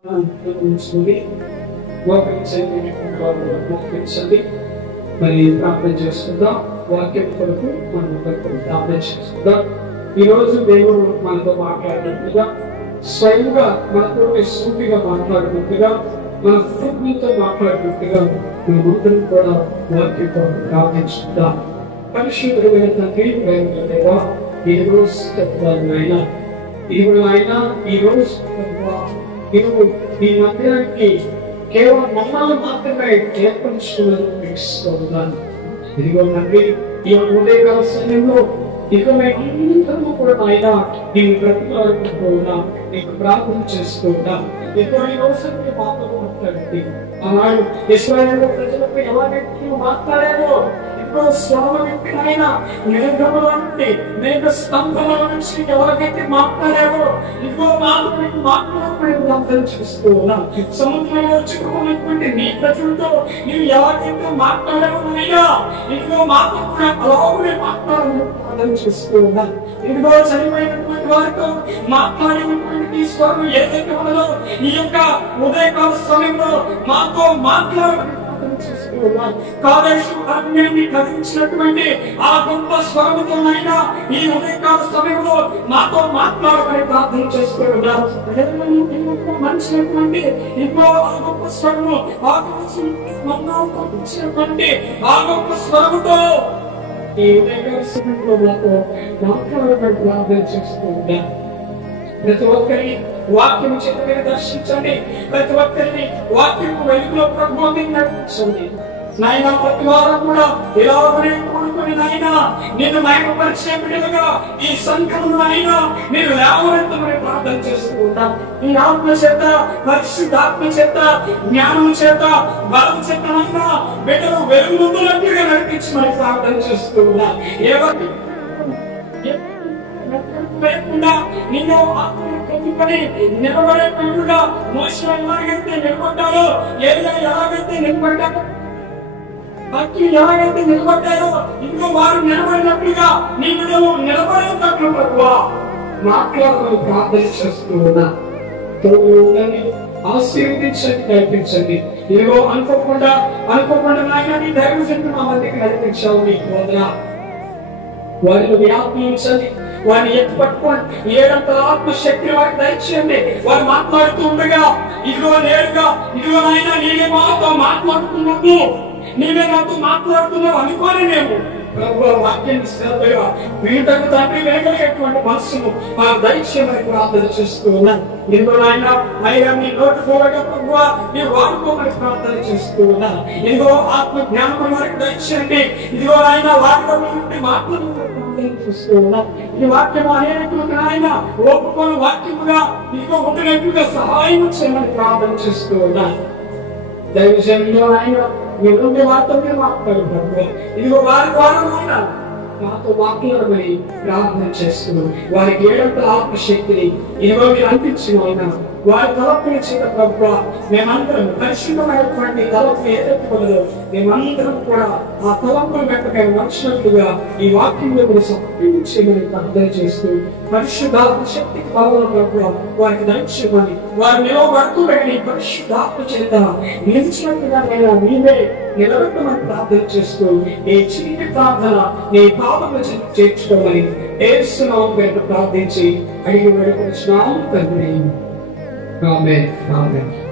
మరి ప్రార్థన చేసుకుందాం. వాక్యం కొరకు మనం ప్రార్థన చేసుకుందాం. ఈ రోజు దేవుడు మనతో మాట్లాడుతున్నట్టుగా, స్వయంగా మనతో సూటిగా మాట్లాడుతున్నట్టుగా, మన హృదయంతో మాట్లాడుతున్నట్టుగా మనమందరం కూడా వాక్యం కొరకు ప్రార్థించుకుందాం. పరిశుద్ధమైన తండ్రి, ప్రేమగల దేవా, ఈ రోజు చెప్తాను ఈ రోజు నువ్వు ఈ మందిరానికి కేవలం మమ్మల్ని మాత్రమే ఏర్పరుచుకున్నాను. ఇదిగో తండ్రి, ఈ ఉదయకాల సమయంలో ఇదిగో మేమందరము కూడా ఆయన నీవు బ్రతిమాడుకుంటూ ఉన్నాం, నీకు ప్రార్థన చేస్తూ ఉన్నాం. ఇదిగో ఈ రోజు మాతో మాట్లాడింది ఆనాడు ఇశ్రాయేలు ప్రజలపై ఎలాగైతే నువ్వు మాట్లాడావో, స్వామికైనా మేఘముల నుండి మేఘ స్తంభముల నుంచి ఎవరికైతే మాట్లాడావో, ఇదిగో మాట్లాడమని చేస్తూ ఉన్నాం. సముద్రంలో చిక్కుకున్నటువంటి నీ ప్రజలతో నీవు ఎవరికైతే మాట్లాడావో అయ్యా, ఇదిగో మాతో కూడా అలాగే మాట్లాడమని ప్రార్థన చేస్తూ ఉన్నాం. ఇదిగో చనిపోయినటువంటి వారితో మాట్లాడినటువంటి స్వరం ఏదైతే ఉన్నదో, ఈ యొక్క ఉదయకాల సమయంలో మాతో మాట్లాడమని కదిలించినటువంటి ఆ గొప్ప స్వరముతోనైనా ఈ ఉదయకాల సమయంలో మాతో మాట్లాడమని ప్రార్థన చేస్తున్నాం. మనిషినటువంటి ఇంకో ఆ గొప్ప స్వరము ఆ గొప్ప స్వరముతో ఈ ఉదయకాల సమయంలో మాతో మాట్లాడమని ప్రార్థన చేస్తున్నాం. ప్రతి ఒక్కరిని వాక్యం చేత మీరు దర్శించండి. ప్రతి ఒక్కరిని వాక్యం వెలుగులో ప్రభుత్వం నడిపించండి నాయన. ప్రతి వారం కూడా ఇలాగనే కూడుకుని నాయన నిన్ను మహిమపరిచే బిడ్డలుగా ఈ సంఘమును నాయన మీరు లేవనెత్తమని ప్రార్థన చేస్తూ ఉంటాం. ఈ ఆత్మ చేత, పరిశుద్ధాత్మ చేత, జ్ఞానం చేత, బలం చేత నాయన బిడ్డలు వెలుగుతున్నట్టుగా నడిపించమని ప్రార్థన చేస్తూ ఉన్నాం. లేకుండా నిన్ను నిలబడే పిల్లలుగా మోషే ఎలాగైతే నిలబడ్డారో, ఏలియా ఎలాగైతే నిలబడ్డారో, భక్తులు ఎలాగైతే నిలబడ్డారో, ఇంకో వారు నిలబడినట్లుగా నీ బిడ్డలు నిలబడేటట్లు ప్రభువా మాట్లాడమని ప్రార్థన చేస్తూ ఉన్నా. ఆశీర్వదించండి, నడిపించండి. ఇదిగో అనుకోకుండా నాయన నీ దైవజనుడు మా మధ్యకి నడిపించావు. నీకు వందనాలు. వారిని వ్యాపించండి, వారిని ఎత్తి పట్టుకోండి, ఏడంత ఆత్మశక్తి వారికి దయచేయండి. వారు మాట్లాడుతూ ఉండగా ఇదిగో నేరుగా ఇదిగో నాయన నేనే మాతో మాట్లాడుతున్నాము, నేనే నాతో మాట్లాడుతున్నావు అనుకోని మేము ప్రభు వాక్యాన్ని శ్రద్ధగా వీటకు తండ్రి వేగలేటువంటి మనసును మా దైత్యమని ప్రార్థన చేస్తూ ఉన్నాను. ఇదిగో నాయన అయ్యా మీ నోటి పోగా ప్రభు మీరు వాడుకోమని ప్రార్థన చేస్తూ ఉన్నాను. ఇదిగో ఆత్మ జ్ఞానం వారికి దయచేయండి. ఇదిగో నాయన వారిలో నుండి మాట్లాడుతూ ఈ వాక్యం అనేటువంటి ఆయన ఒప్పుకొని వాక్యముగా ఇదిగో ఉండినట్టుగా సహాయం చేయమని ప్రార్థన చేస్తూ ఉన్నాను. దైవజనులో ఆయన మీరు వారితో మీరు మాట్లాడుతున్నారు. ఇదిగో వారి ద్వారా ఆయన మాతో మాట్లాడమని ప్రార్థన చేస్తున్నాం. వారికి ఏడంత ఆత్మశక్తిని ఇదిగో మీరు అనిపించిన ఆయన వారి తలపుల చేత ప్రభు మేమందరం పరిశుభ్రమైనటువంటి తలపు ఏదైతే ఉన్నదో మేమందరం కూడా ఆ తలంపులు వెంటనే వచ్చినట్లుగా ఈ వాక్యంలో కూడా సమర్పించమని ప్రార్థన చేస్తూ పరిశుద్ధాత్మ శక్తికి బలంలో ప్రభు వారికి దయచేయమని వారు నిలవబడుతుండని పరిశుద్ధాత్మ చేత నిలిచినట్టుగా నేను మీరే నిలబెట్టమని ప్రార్థన చేస్తూ ఈ చిన్న ప్రార్థన నీ పాపంలో చేర్చుకోమని యేసు నామమున ప్రార్థించి అడిగి వేడుకొనుచున్నాము తండ్రి. Amen. Amen.